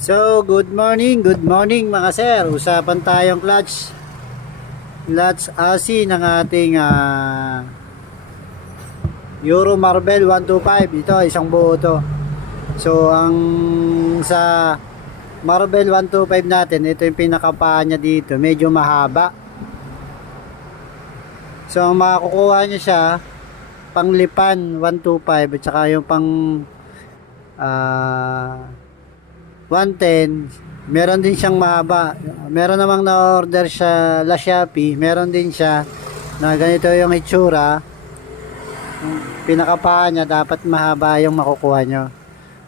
So, good morning, good morning mga sir. Usapan tayong clutch. Clutch AC ng ating ah, Euro Marble 125. Ito, isang buo to. So, ang sa Marble 125 natin, ito yung pinakapaa niya dito. Medyo mahaba. So, ang makakukuha niya siya, panglipan 125 at saka yung pang ah 110 meron din siyang mahaba. Meron namang na-order siya la Shopee meron din siya na ganito yung itsura. Pinakapaa niya dapat mahaba yung makukuha nyo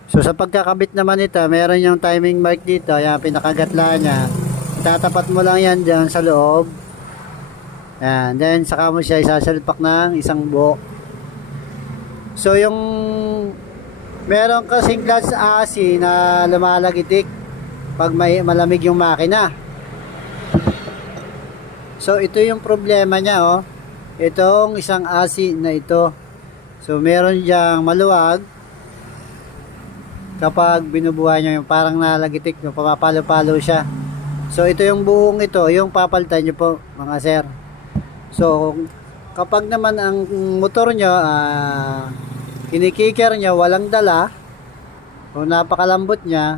so sa pagkakabit naman ito meron yung timing mark dito. Yung pinakagatla niya. Tatapat mo lang yan dyan sa loob. Yan then saka mo siya isasalpak ng isang buo so yung Meron kasing glass AC na lumalagitik pag may malamig yung makina. So ito yung problema niya oh. Itong isang AC na ito. So meron diyang maluwag kapag binubuhay niyo yung parang nalagitik, yung pumapalo-palo siya. So ito yung buong ito, yung papalitan niyo po mga sir. So kapag naman ang motor niyo ah kinikiker niya, walang dala, o napakalambot niya,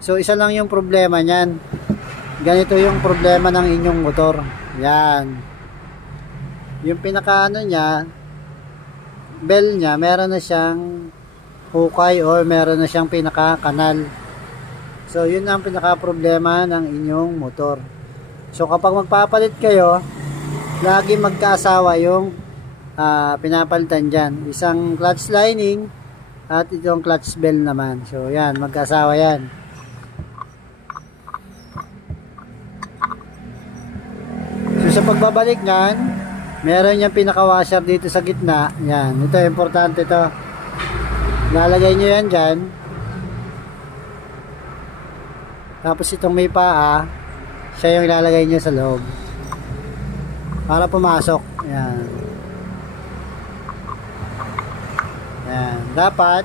so isa lang yung problema niyan. Ganito yung problema ng inyong motor. Yan. Yung pinakaano niya, bell niya, meron na siyang hukay or meron na siyang pinaka-kanal. So, yun ang pinaka-problema ng inyong motor. So, kapag magpapalit kayo, lagi magkaasawa yung ah, pinapalitan dyan. Isang clutch lining at itong clutch bell naman. So yan, magkasawa yan. So sa pagbabalik nyan, meron yung pinaka-washer dito sa gitna. Yan, ito importante to. Lalagay nyo yan dyan. Tapos itong may paa, siya yung ilalagay nyo sa loob. Para pumasok. Yan. Yan. Dapat,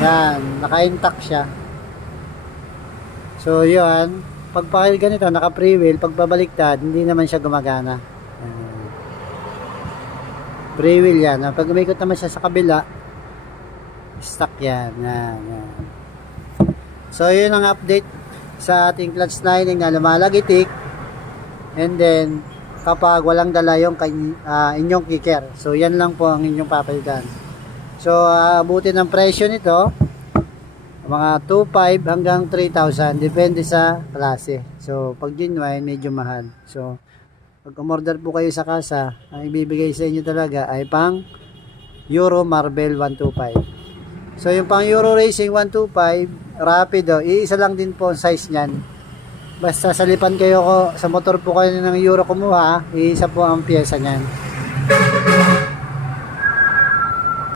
yan, naka-intact siya. So, yun. Pag pakil ganito, naka-pre-wheel, pag babaliktad, hindi naman siya gumagana. Yan. Pre-wheel yan. Ah, Pag umikot naman siya sa kabila, stuck yan. Yan, yan. So, yun ang update sa ating clutch lining na lumalagitik. And then, kapag walang dala yung kay- ah, inyong kicker. So, yan lang po ang inyong papalitan. So, uh, abutin ng presyo nito, mga 2.5 hanggang 3,000. Depende sa klase. So, pag genuine, medyo mahal. So, pag umorder po kayo sa kasa, ang ibibigay sa inyo talaga ay pang Euro Marble 125. So, yung pang Euro Racing 125, rapido, iisa lang din po ang size niyan basta salipan kayo ko sa motor po kayo ng euro kumuha isa po ang pyesa niyan.